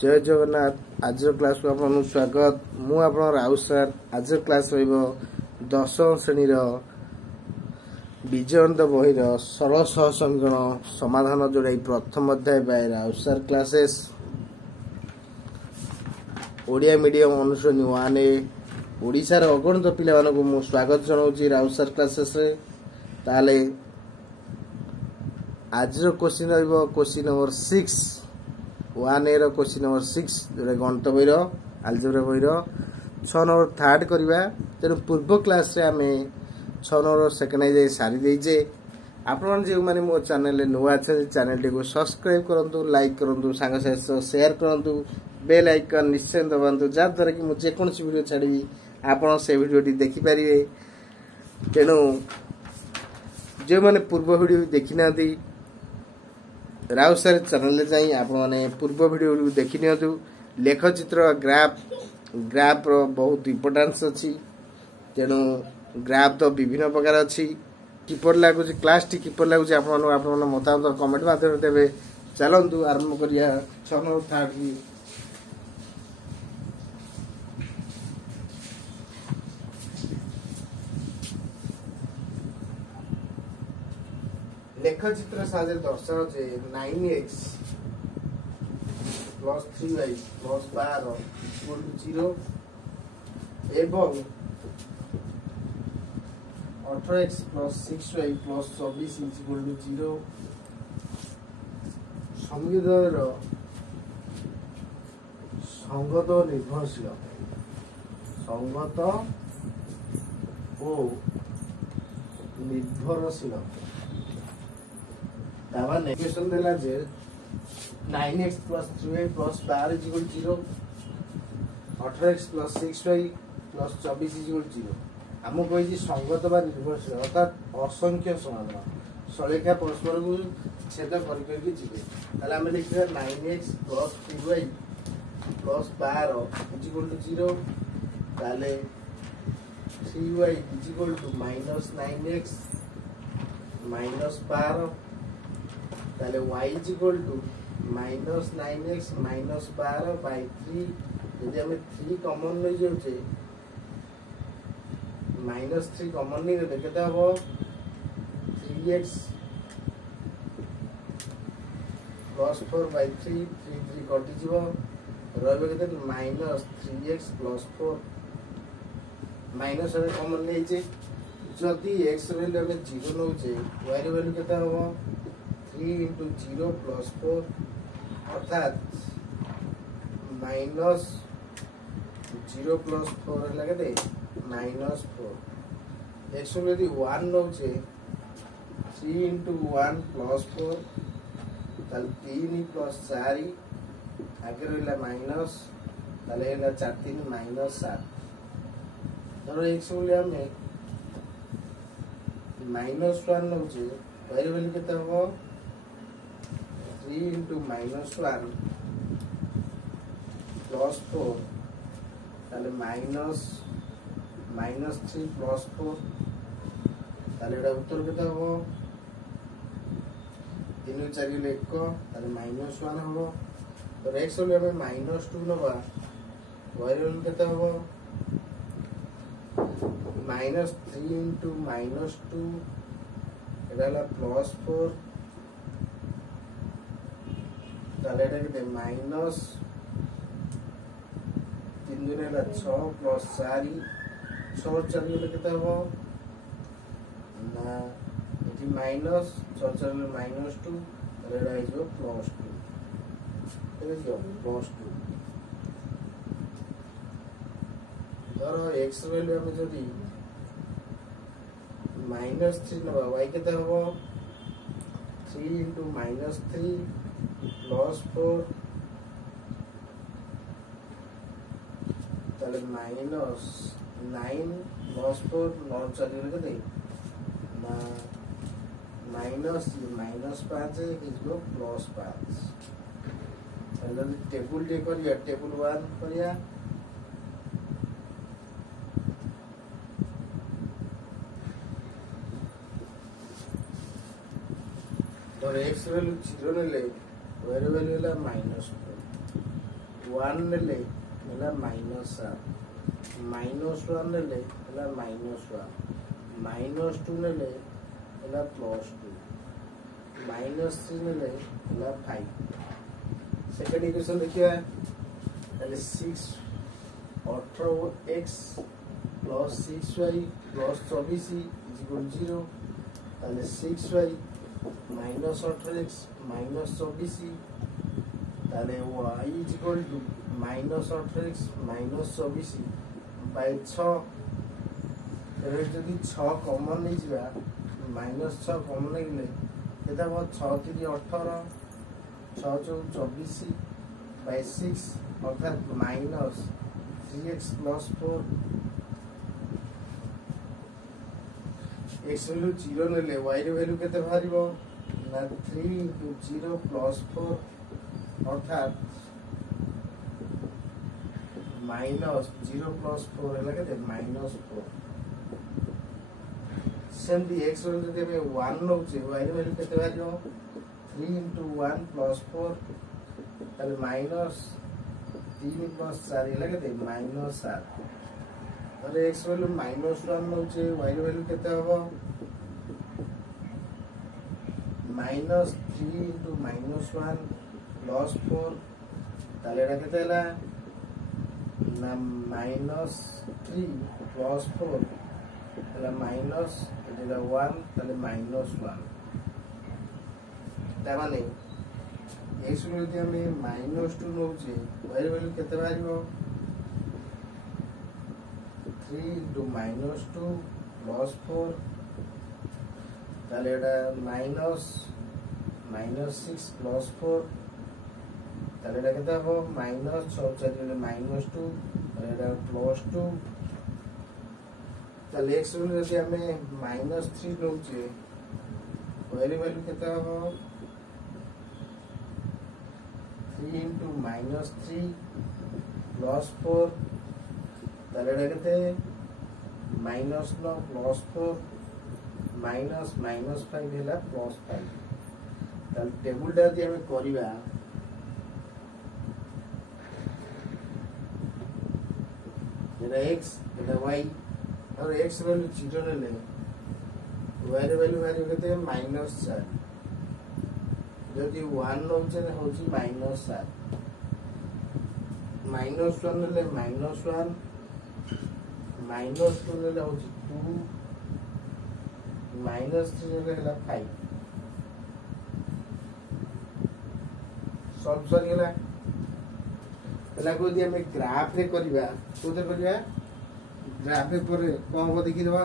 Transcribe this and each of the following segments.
जय जगन्नाथ। आज क्लास को आपन स्वागत। मु आपन राउत सर। आज क्लास रहिबो 10वीं श्रेणी विजयवंत बही सरल सह समीकरण समाधान जोड़ाई प्रथम अध्याय by Raut sir classes Odia medium अनुश्रेणी 1A ओडिशार अगणित पिला मु स्वागत जनाऊँ राउत सर क्लासेस रे। ताले आज क्वेश्चन रहिबो क्वेश्चन नंबर 6 1A रो क्वेश्चन नंबर 6 जोड़ा गणित बही अलजेब्रा बही 6 नंबर थर्ड करवा। तेणु पूर्व क्लास रे आमे 6 नंबर सेकेंड आई सारी देजे। आपण जो माने मो चैनल नुआ अच्छे चैनल को सब्सक्राइब करंतु, लाइक करंतु, सांग साथ शेयर करंतु, बेल आइकन निश्चय दबांतु जहाँद्वारा कि मुझे कौन वीडियो छाड़ी आपण से वीडियो देखि पारिबे। तेणु जो माने पूर्व वीडियो देखि ना राउत सर चैनल जाई आपण माने पूर्व वीडियो देखि नियंतु। लेख चित्र ग्राफ रो बहुत इंपोर्टेंस अछि। तेणु ग्राफ तो विभिन्न प्रकार अच्छी किपर लगुच क्लास टी किपर लगुच आपण मतामत कमेंट माध्यम देवे। चलतु आरंभ करिया 6 नंबर थर्ड की लेख चित्र साजे दर्शाओ जे 9x plus 3y plus 12 equal to 0 एवं 18x plus 6y plus 24 equal to 0 समीकरण संगत निर्भरशील संगत और निर्भरशील तावाने इक्वेशन देला जे 9x plus 3y plus 12 equal 0 18x plus 6y plus 24 equal 0 आम कही संगत बा निर्भरशील अर्थात असंख्य समाधान सलेखा परस्पर को छेद करके जीवे। आम लिखा 9x plus 3y plus 12 equal to 0 ताले 3y equal to minus 9x minus 12 ताले y equal to minus 9x minus 12 by 3 यदि हमें 3 कॉमन ले जाउछे माइनस 3 कॉमन नहीं ले केते हबो 3x प्लस 4 बाय 3 3 कटि जीवो रहबे केते माइनस 3x प्लस 4 माइनस रे कॉमन ले जे जदी x रे हमें 0 नउछे y रे वैल्यू केते हबो 3 into 0 plus 4 अर्थात माइनस 0 प्लस 4 लगे माइनस 4 एक्स यदि 1 नौचे 3 into 1 प्लस 4 ताल 3 प्लस 4 आगे रहा माइनस ताले 4 3 माइनस 7 तो एक्स हमें माइनस 1 नौचे y वैल्यू केते हबो 3 into minus 1 plus 4 ताले minus 3 plus 4 ताले एटा उत्तर केते हबो 3 4 ले 1 ताले minus 1 हबो। तो x ले हमें minus 2 नबा y रे केते हबो minus 3 into minus 2 एटा plus 4 ताले एटा माइनस 3 दिन 6 प्लस 4 6 4 ले केते हबो ना एटी माइनस 6 4 ले माइनस 2 ताले एटा आइजो प्लस 2 देखियो प्लस 2 धरो x वैल्यू हमें जदी माइनस 3 नबा y केते हबो 3 into minus 3 प्लस 4 ताले माइनस 9 प्लस 4 9 4 केते ना माइनस 5 इजो प्लस 5 ताले टेबल डे करिया टेबल 1 करिया तो x वैल्यू 0 ले y वैल्यू है -4 वन नेले हैला -7 -1 नेले हैला -1 -2 नेले हैला +2 -3 नेले हैला 5 सेकंड इक्वेशन देखिए ताले 6 18x + 6y + 24 0 ताले 6y -18x -24 ताले y -18x -24 बाय 6 एबे जदि 6 कॉमन नहीं जिबा -6 कॉमन नहीं केता हो 6 3 18 6 4 24 बाय 6 अर्थात -3x + 4 x वैल्यू 0 नेले y रे वैल्यू केते बाहरिबो ना 3 * 0 + 4 अर्थात -0 + 4 है लगे -4 सेमती x वैल्यू जदि हमें 1 नउचे y रे वैल्यू केते बाहरिबो 3 * 1 + 4 ताले -3 + 4 है लगे -7 अरे x वैल्यू -1 नउचे y रे वैल्यू केते हबो -3 * -1 + 4 ताले एटा केते हला ना -3 + 4 ताले माइनस एटा 1 ताले -1 ता माने x वैल्यू यदि हमें -2 नउचे y रे वैल्यू केते बाहरिबो 3 * -2 + 4 ताले एटा -6 + 4 ताले एटा केते हबो -6 4 -2 ताले एटा +2 ताले x वैल्यू यदि हमें -3 नउचे y रे वैल्यू केते हबो 3 * -3 + 4 ताले एटा केते -9 + 4 -5 हेला +5 ताले टेबल टा यदि हमें करिबा एटा x एटा y और x वैल्यू 0 नेले y रे वैल्यू बाहरिबो केते -4 जदि 1 नउचे न होची -7 -1 नेले -1 -2 नेले होची 2 -3 नेले हला 5 सॉल्व सरीला एला को यदि हमें ग्राफ रे करिबा कोते करिबा ग्राफ रे पर कोन हो देखि देबा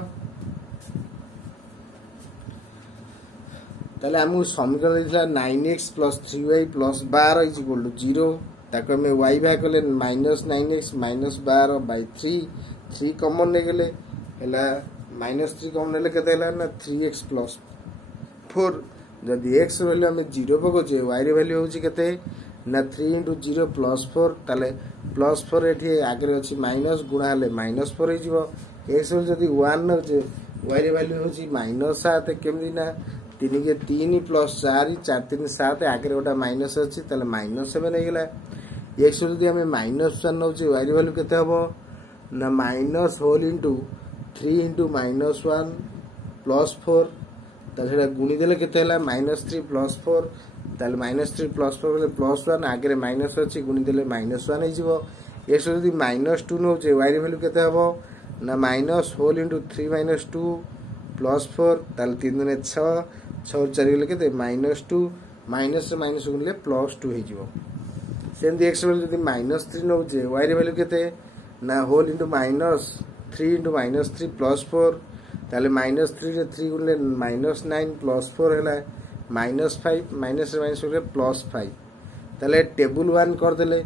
ताले हमु समीकरण दिला 9x + 3y + 12 = 0 ताको हमें y बा कले -9x -12/3 3 कॉमन ने गेले हला -3 कॉमन नेले केते हला ना 3x + 4 जदि x वैल्यू हमें 0 पकोचे y रे वैल्यू होची केते ना 3 * 0 + 4 ताले +4 एठी आगे अछि माइनस गुणा हले -4 हे जीवो x वैल्यू जदि 1 नउचे y रे वैल्यू होची -7 केमदी ना 3 के 3 + 4 4 3 7 आगे गोटा माइनस अछि ताले -7 हे गेला x जदि हमें -1 नउचे y रे वैल्यू केते हबो ना माइनस होल इनटू 3 * -1 + 4 ताले सेटा गुणी देले केते हला -3 + 4 ताले -3 + 4 बोले +1 आगे माइनस अछि गुणी देले -1 हे जीवो x जदि -2 नउचे y रे वैल्यू केते हबो ना माइनस होल इनटू 3 - 2 + 4 ताले 3 * 6 6 4 गेले केते -2 माइनस से माइनस गुणले +2 हे जीवो सेमती x वैल्यू जदि -3 नउचे y रे वैल्यू केते ना होल इनटू -3 * -3 + 4 ताले -3 रे 3 गुणले -9 + 4 हैला -5 माइनस से माइनस गुणले +5 ताले टेबल 1 कर देले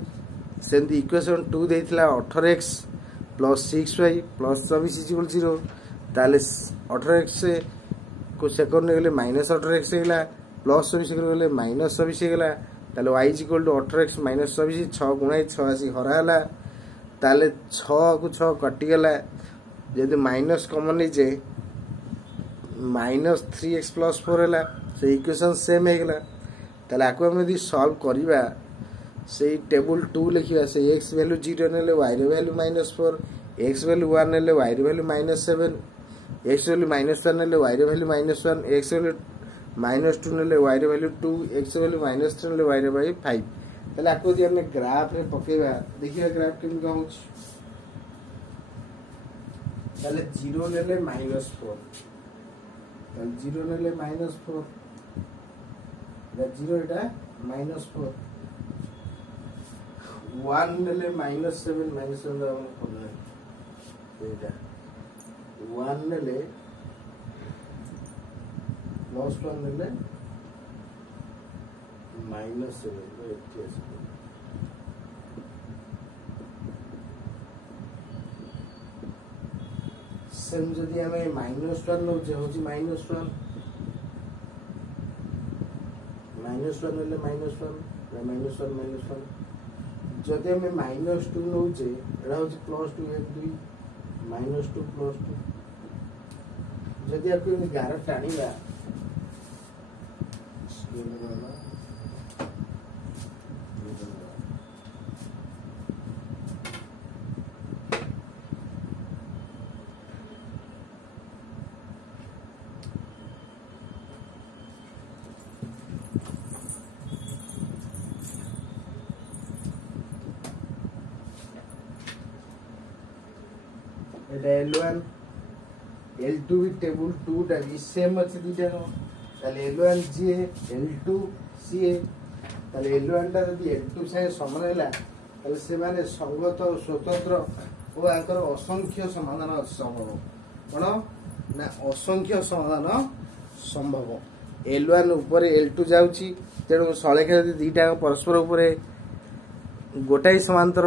सेमती इक्वेशन 2 देथिला 18x + 6y + 24 = 0 ताले 18x से को सेकंड ने गेले -18x हेला +24 गेले -24 हेला ताले y = 18x - 24 6 गुणा 6 आसी हरा हला ताले 6 को 6 कटि गेला जदि माइनस कॉमन नै जे -3x + 4 हेला से इक्वेशन सेम हे गेला ताले आको हम यदि सॉल्व करिबा से टेबल 2 लिखा से x वैल्यू 0 नेले y रो वैल्यू -4 x वैल्यू 1 नेले y रो वैल्यू -7 x वैल्यू -1 नेले y रो वैल्यू -1 x वैल्यू -2 नेले y रो वैल्यू 2 x वैल्यू -3 नेले y रो वैल्यू 5 तले आको जे हम ग्राफ रे पकेबा देखिबा ग्राफ केम कहू तले 0 नेले -4 तले 0 नेले -4 0 एटा -4 1 नेले -7 -7 हम करना एटा 1 नेले +1 नेले -7 तो एठी आसी सेम जदि हमें -1 नो जे होची -1 -1 नेले -1 -1 जदि हमें -2 नौचे एटा होची +2 1 2 -2 +2 जदि आपको गार टाणीबा L1 L2 भी टेबल 2 टा भी सेम अछि दिटा नो ताले L1 जी L2 सी ताले L1 टा यदि L2 से समान हैला ताले से माने संगत स्वतंत्र ओ आकर असंख्य समाधान संभव कोन ना असंख्य समाधान संभव L1 ऊपर L2 जाउची तेणु सलेख यदि दिटा परस्पर ऊपर गोटाई समांतर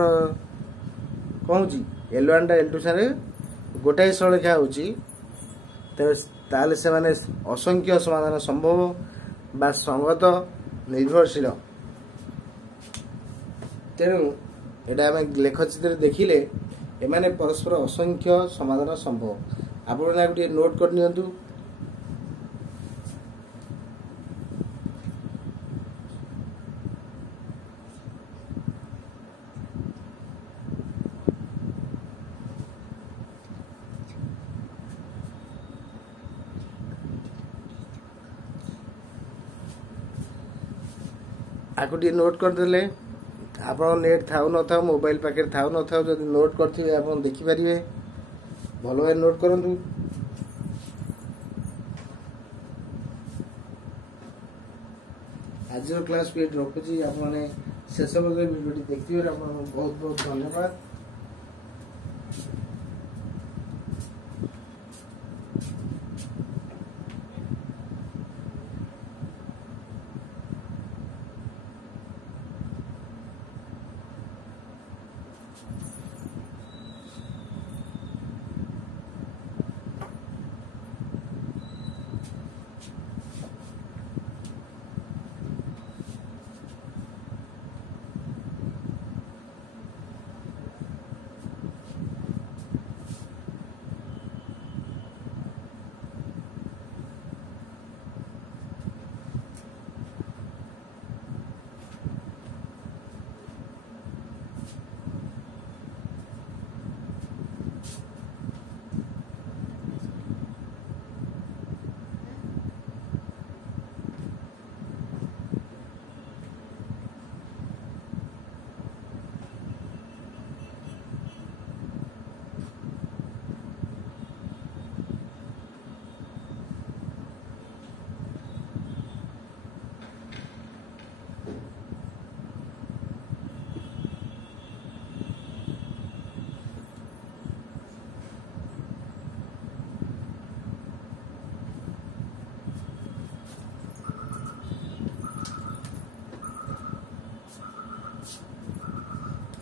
कहूची L1 टा L2 सारे गोटाई सलेखा होची ताले से माने असंख्य समाधान संभव बा संगत निर्भरशील तेणु एटा हम लेखचित्र देखिले एमाने परस्पर असंख्य समाधान संभव आपण ना गोटे नोट कर नियंतु आको टी नोट कर देले आपण नेट थाउ न थाउ मोबाइल पाके थाउ न थाउ जदि नोट करथिबे आपण देखि परिबे भलो है नोट करंतु आज क्लास पे रखुची आपण शेष वीडियो देखिबे आपण बहुत बहुत धन्यवाद।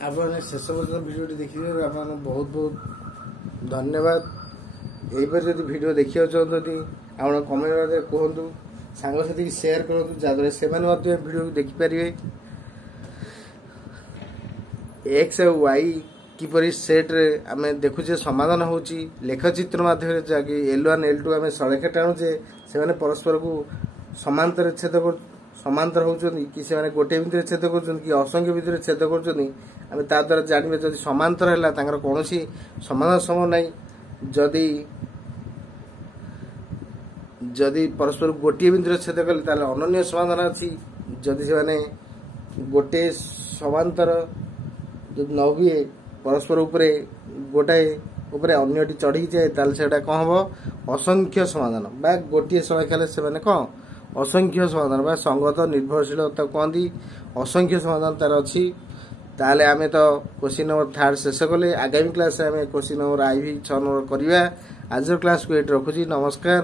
आपने शेष पर्यटन भिडियो देखिए आप बहुत बहुत धन्यवाद। यही जब भिडियो देखा चाहते आप कमेंट कहतु सांगसाथी शेयर करूँ जहाँद्वारा से भिडियो देखिपारे एक्स और वाई किपरि सेट रे आमे देखुचे समाधान होची लेखचित्र माध्यम जहाँकि L1 L2 आमे सलेखा टाणुचे से परस्पर को समांतर छेद समांतर होउछन्ती कि से माने गोटे भितर छेद करछन्ती कि असंख्य भितर छेद करछन्ती आमे ता द्वारा जानिबे जदि समांतर हैला तांकर कोनोसी समाधान संभव नै जदि जदि परस्पर गोटे भितर छेद कले ताले अनन्य समाधान अछि जदि से माने गोटे समांतर जदि न हुए परस्पर उपरे गोटाए उपरे अन्यटी चढ़ी जाए ताले सेटा कोन हबो असंख्य समाधान बा गोटे समय खाले से माने कोन असंख्य समाधान बा संगत निर्भरशीलता कहती असंख्य समाधान तार अच्छी ताले आमे तो क्वेश्चन नंबर 3 शेष कले आगामी क्लास आमे क्वेश्चन नंबर 6 नंबर करवा आज क्लास को एट रखुची नमस्कार।